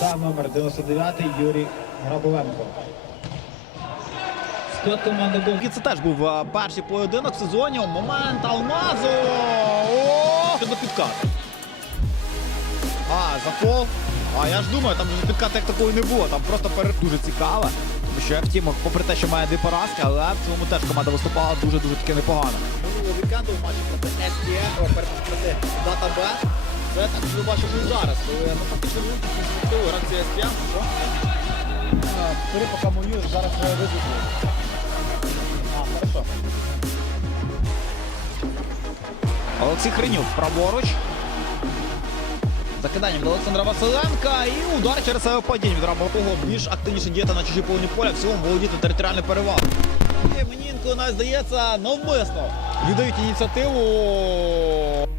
та номер 99 Юрій Грабовенко. Склад команди Гол. І це теж був е, перший поєдинок в сезоні. Момент Алмазу. О! Щодо підкату. А, за фол. А я ж думаю, там вже підкату як такої не було. Там просто перед дуже цікаве. Тому що втім, попри те, що має дві поразки, але в цьому теж команда виступала дуже-дуже таки непогано. Минулого вікенду в матчі проти STE, о, проти Data B. Це так що бачимо і зараз, коли ну, фактично вимкнув гравці? Бери поки мою, зараз я визвіку. А, хорошо. Олексій Хренюк праворуч. Закидання від Олександра Василенка і удар через себе падіння від Рабового. Більш активніше діяти на чужій половині поля, в цілому володіти територіальну перевагу. І мені інколи навіть здається, навмисно віддають ініціативу.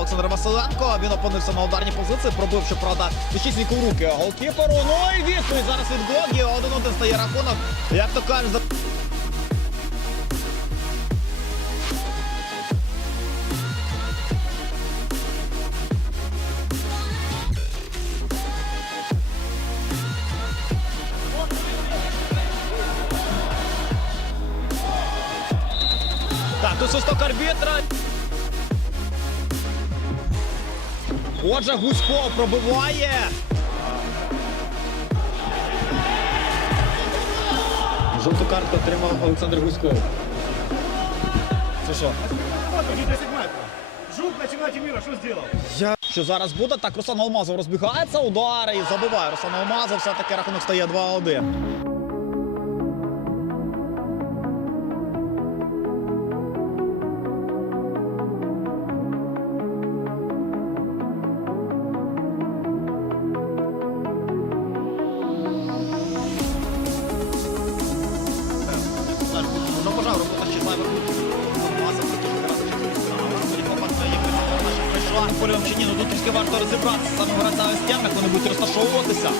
Олександр Василенко. Він опинився на ударній позиції, пробив, щоправда, точнісінько в руки голкіперу. Ну і відповідь зараз від Гогі. Один-один стає рахунок. Як то кажуть, за... Тут свисток арбітра. Отже, Гусько пробиває. Жовту картку отримав Олександр Гуськов. Це що? Иди 10 метров. Жук на чемпионате мира что сделал? Я... Що зараз буде? Так, Руслан Алмазов розбігається, удари і забиває. Руслан Алмазов все-таки рахунок стає 2-1. Прийшла полем чи ні, ну тут трішки варто розібратися. Саме грати ось тем, як вони будуть розташовуватися.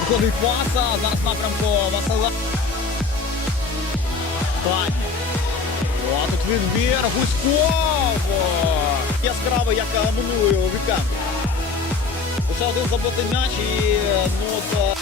Виходить паса, зараз напрямку Васила. Тані. А тут відбір Гуськов! Яскравий, як минулого вікенду. Лише один забитий м'яч і ну, от,